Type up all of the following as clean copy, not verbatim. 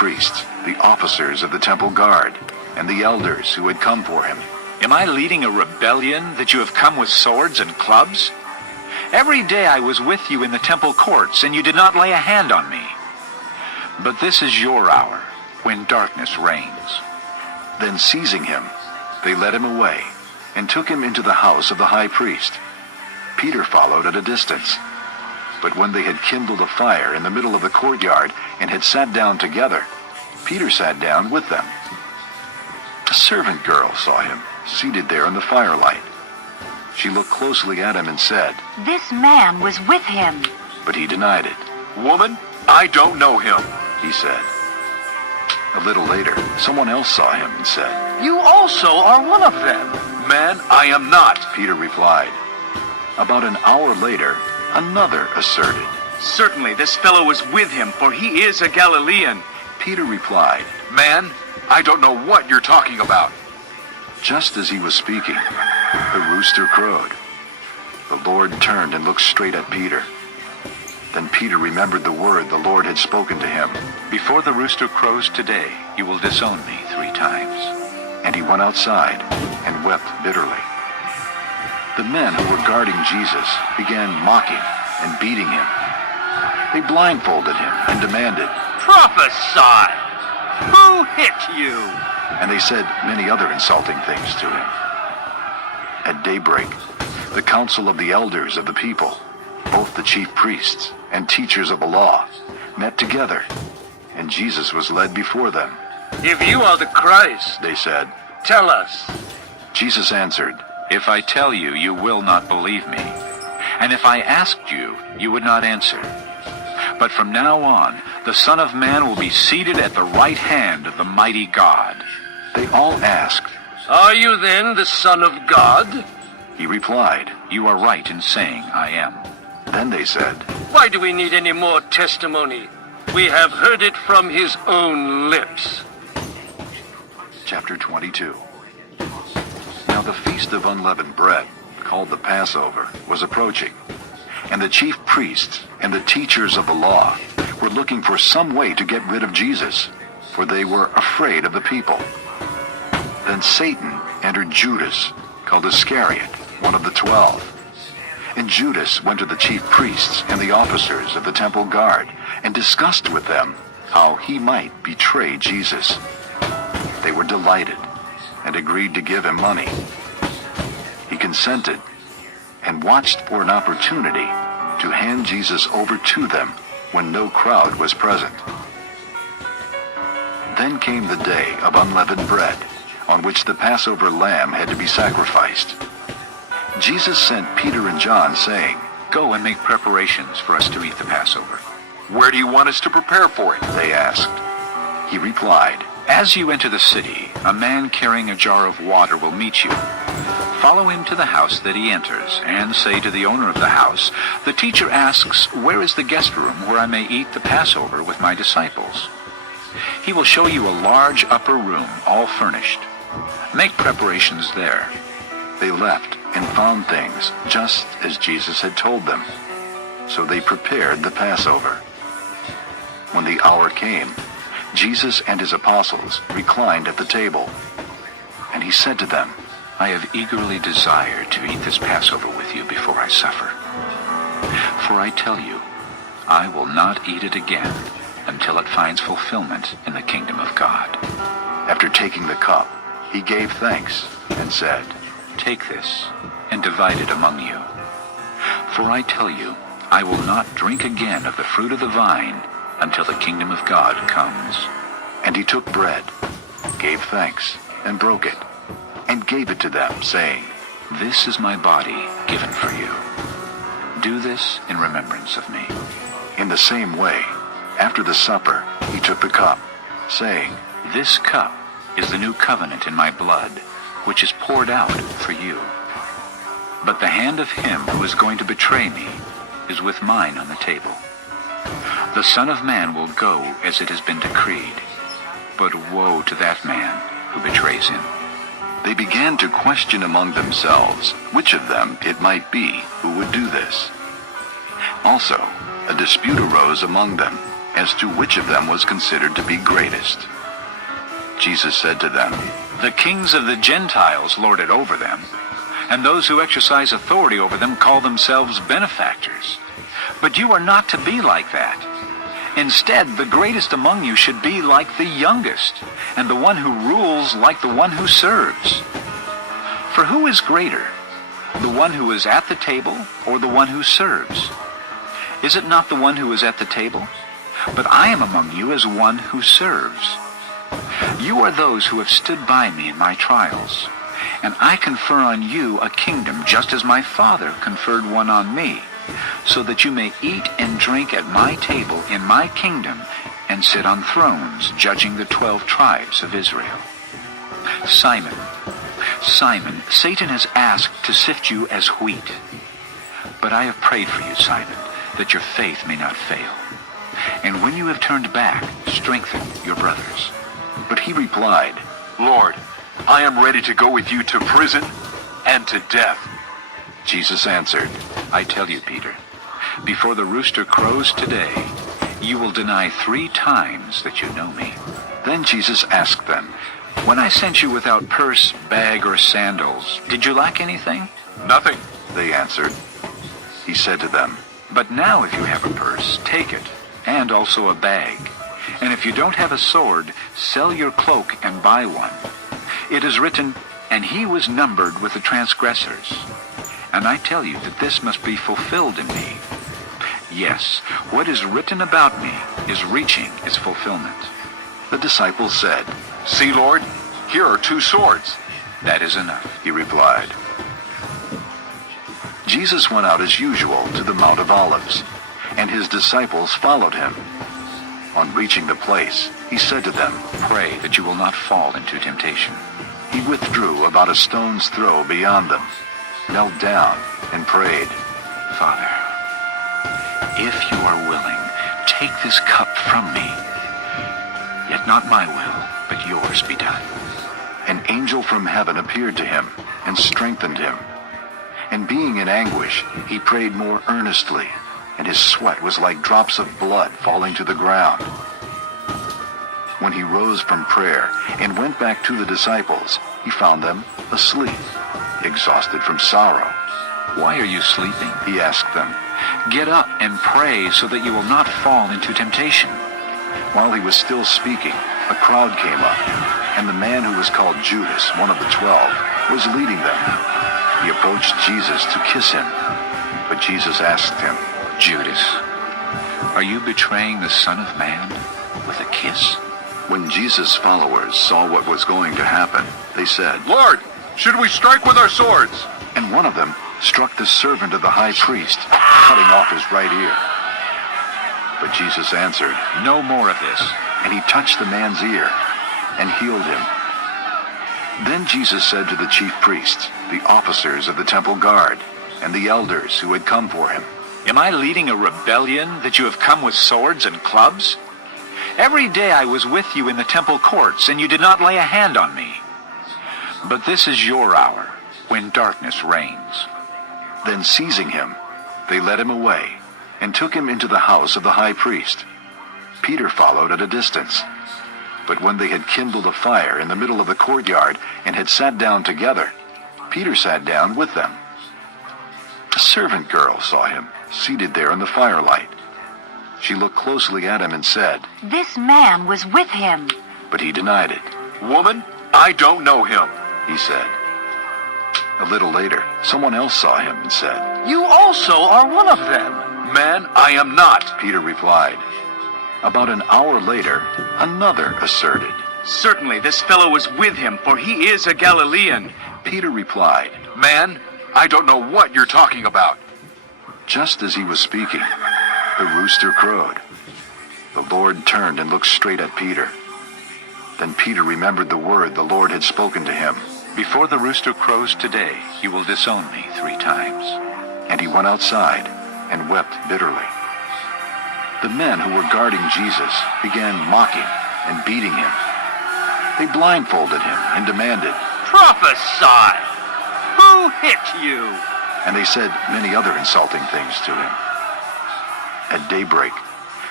priests, the officers of the temple guard, and the elders who had come for him. Am I leading a rebellion that you have come with swords and clubs? Every day I was with you in the temple courts, and you did not lay a hand on me. But this is your hour, when darkness reigns. Then seizing him, they led him away, and took him into the house of the high priest. Peter followed at a distance. But when they had kindled a fire in the middle of the courtyard and had sat down together, Peter sat down with them. A servant girl saw him, seated there in the firelight. She looked closely at him and said, "This man was with him." But he denied it. Woman, I don't know him, he said. A little later, someone else saw him and said, You also are one of them. Man, I am not, Peter replied. About an hour later, another asserted. Certainly this fellow was with him, for he is a Galilean. Peter replied, Man, I don't know what you're talking about. Just as he was speaking, the rooster crowed. The Lord turned and looked straight at Peter. Then Peter remembered the word the Lord had spoken to him. Before the rooster crows today, you will disown me 3 times. And he went outside and wept bitterly. The men who were guarding Jesus began mocking and beating him. They blindfolded him and demanded, Prophesy! Who hit you? And they said many other insulting things to him. At daybreak, the council of the elders of the people, both the chief priests and teachers of the law, met together, and Jesus was led before them. If you are the Christ, They said. tell us. Jesus answered, If I tell you, you will not believe me. And if I asked you, you would not answer. But from now on, the Son of Man will be seated at the right hand of the mighty God. They all asked. Are you then the Son of God? He replied. You are right in saying I am. Then they said, Why do we need any more testimony? We have heard it from his own lips. Chapter 22. Now the feast of unleavened bread, called the Passover, was approaching, and the chief priests and the teachers of the law were looking for some way to get rid of Jesus, for they were afraid of the people. Then Satan entered Judas, called Iscariot, one of the 12. And Judas went to the chief priests and the officers of the temple guard and discussed with them how he might betray Jesus. They were delighted and agreed to give him money. He consented and watched for an opportunity to hand Jesus over to them when no crowd was present. Then came the day of unleavened bread, on which the Passover lamb had to be sacrificed. Jesus sent Peter and John, saying, Go and make preparations for us to eat the Passover. Where do you want us to prepare for it? They asked. He replied, As you enter the city, a man carrying a jar of water will meet you. Follow him to the house that he enters, and say to the owner of the house, The teacher asks, Where is the guest room where I may eat the Passover with my disciples? He will show you a large upper room, all furnished. Make preparations there. They left and found things just as Jesus had told them. So they prepared the Passover. When the hour came, Jesus and his apostles reclined at the table. And he said to them, I have eagerly desired to eat this Passover with you before I suffer. For I tell you, I will not eat it again until it finds fulfillment in the kingdom of God. After taking the cup, he gave thanks and said, Take this and divide it among you. For I tell you, I will not drink again of the fruit of the vine until the kingdom of God comes. And he took bread, gave thanks, and broke it, and gave it to them, saying, This is my body given for you. Do this in remembrance of me. In the same way, after the supper, he took the cup, saying, This cup is the new covenant in my blood, which is poured out for you. But the hand of him who is going to betray me is with mine on the table. The Son of Man will go as it has been decreed, but woe to that man who betrays him. They began to question among themselves which of them it might be who would do this. Also, a dispute arose among them, as to which of them was considered to be greatest. Jesus said to them, The kings of the Gentiles lord it over them, and those who exercise authority over them call themselves benefactors. But you are not to be like that. Instead, the greatest among you should be like the youngest, and the one who rules like the one who serves. For who is greater, the one who is at the table or the one who serves? Is it not the one who is at the table? But I am among you as one who serves. You are those who have stood by me in my trials, and I confer on you a kingdom just as my Father conferred one on me, so that you may eat and drink at my table in my kingdom and sit on thrones judging the 12 tribes of Israel. Simon, Simon, Satan has asked to sift you as wheat. But I have prayed for you, Simon, that your faith may not fail. And when you have turned back, strengthen your brothers. but he replied, Lord, I am ready to go with you to prison and to death. Jesus answered, I tell you, Peter, before the rooster crows today, you will deny 3 times that you know me. Then Jesus asked them, When I sent you without purse, bag, or sandals, did you lack anything? Nothing. They answered. He said to them, But now if you have a purse, take it, and also a bag. And if you don't have a sword, sell your cloak and buy one. It is written, And he was numbered with the transgressors. And I tell you that this must be fulfilled in me. Yes, what is written about me is reaching its fulfillment. The disciples said, See, Lord, here are 2 swords. That is enough. He replied. Jesus went out as usual to the Mount of Olives, and his disciples followed him. On reaching the place, he said to them, Pray that you will not fall into temptation. He withdrew about a stone's throw beyond them, knelt down, and prayed, Father, if you are willing, take this cup from me. Yet not my will, but yours be done. An angel from heaven appeared to him and strengthened him. And being in anguish, he prayed more earnestly, and his sweat was like drops of blood falling to the ground. When he rose from prayer and went back to the disciples, he found them asleep, exhausted from sorrow. Why are you sleeping? He asked them. Get up and pray so that you will not fall into temptation. While he was still speaking, a crowd came up, and the man who was called Judas, one of the 12, was leading them. He approached Jesus to kiss him, but Jesus asked him, Judas, are you betraying the Son of Man with a kiss? When Jesus' followers saw what was going to happen, they said, Lord, should we strike with our swords? And one of them struck the servant of the high priest, cutting off his right ear. But Jesus answered, No more of this. And he touched the man's ear and healed him. Then Jesus said to the chief priests, the officers of the temple guard, and the elders who had come for him, Am I leading a rebellion that you have come with swords and clubs? Every day I was with you in the temple courts, and you did not lay a hand on me. But this is your hour, when darkness reigns. Then seizing him, they led him away, and took him into the house of the high priest. Peter followed at a distance. But when they had kindled a fire in the middle of the courtyard and had sat down together, Peter sat down with them. A servant girl saw him, seated there in the firelight. She looked closely at him and said, This man was with him. But he denied it. Woman, I don't know him. He said. A little later, someone else saw him and said, You also are one of them. Man, I am not. Peter replied. About an hour later, another asserted. Certainly this fellow was with him, for he is a Galilean. Peter replied. Man, I don't know what you're talking about. Just as he was speaking, the rooster crowed. The Lord turned and looked straight at Peter. Then Peter remembered the word the Lord had spoken to him. Before the rooster crows today, you will disown me 3 times. And he went outside and wept bitterly. The men who were guarding Jesus began mocking and beating him. They blindfolded him and demanded, Prophesy! Who hit you? and they said many other insulting things to him. At daybreak,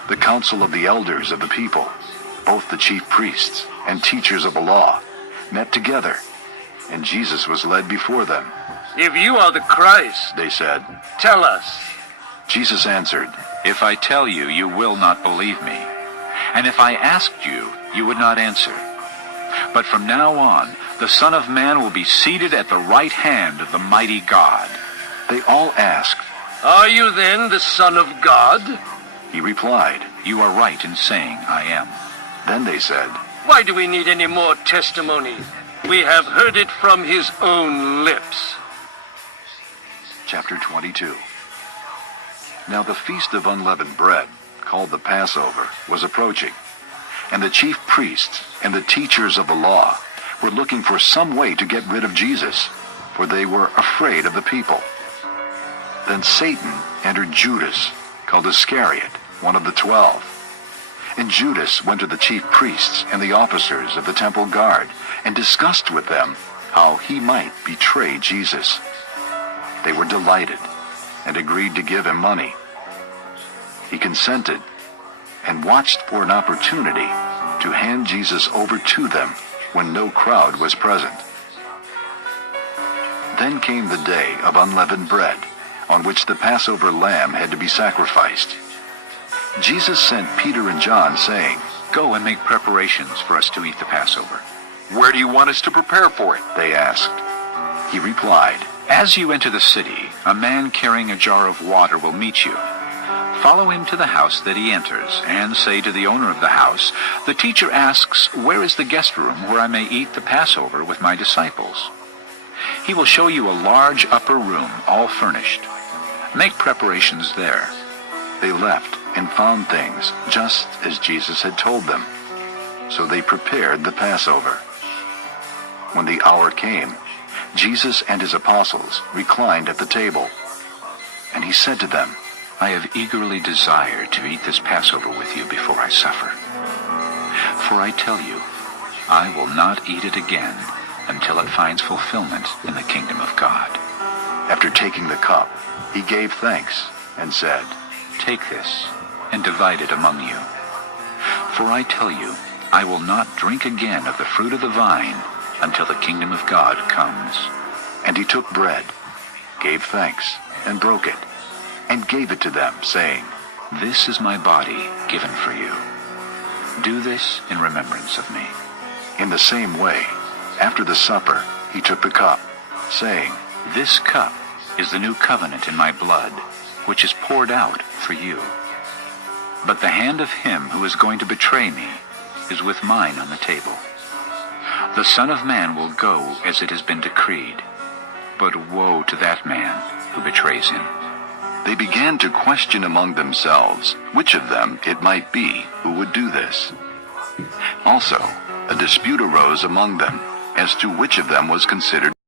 the council of the elders of the people, both the chief priests and teachers of the law, met together, and Jesus was led before them. If you are the Christ, They said. tell us. Jesus answered, If I tell you, you will not believe me. And if I asked you, you would not answer. But from now on, the Son of Man will be seated at the right hand of the mighty God. They all asked. Are you then the Son of God? He replied. You are right in saying I am. Then they said, Why do we need any more testimony? We have heard it from his own lips. Chapter 22. Now the feast of unleavened bread, called the Passover, was approaching, and the chief priests and the teachers of the law were looking for some way to get rid of Jesus, for they were afraid of the people. Then Satan entered Judas, called Iscariot, one of the 12. And Judas went to the chief priests and the officers of the temple guard and discussed with them how he might betray Jesus. They were delighted and agreed to give him money. He consented and watched for an opportunity to hand Jesus over to them when no crowd was present. Then came the day of unleavened bread, on which the Passover lamb had to be sacrificed. Jesus sent Peter and John, saying, Go and make preparations for us to eat the Passover. Where do you want us to prepare for it? They asked. He replied, As you enter the city, a man carrying a jar of water will meet you. Follow him to the house that he enters, and say to the owner of the house, The teacher asks, Where is the guest room where I may eat the Passover with my disciples? He will show you a large upper room, all furnished. Make preparations there. They left and found things just as Jesus had told them. So they prepared the Passover. When the hour came, Jesus and his apostles reclined at the table. And he said to them, I have eagerly desired to eat this Passover with you before I suffer. For I tell you, I will not eat it again until it finds fulfillment in the kingdom of God. After taking the cup, he gave thanks and said, Take this and divide it among you. For I tell you, I will not drink again of the fruit of the vine until the kingdom of God comes. And he took bread, gave thanks, and broke it, and gave it to them, saying, This is my body given for you. Do this in remembrance of me. In the same way, after the supper, he took the cup, saying, This cup is the new covenant in my blood, which is poured out for you. But the hand of him who is going to betray me is with mine on the table. The Son of Man will go as it has been decreed, but woe to that man who betrays him. They began to question among themselves which of them it might be who would do this. Also, a dispute arose among them as to which of them was considered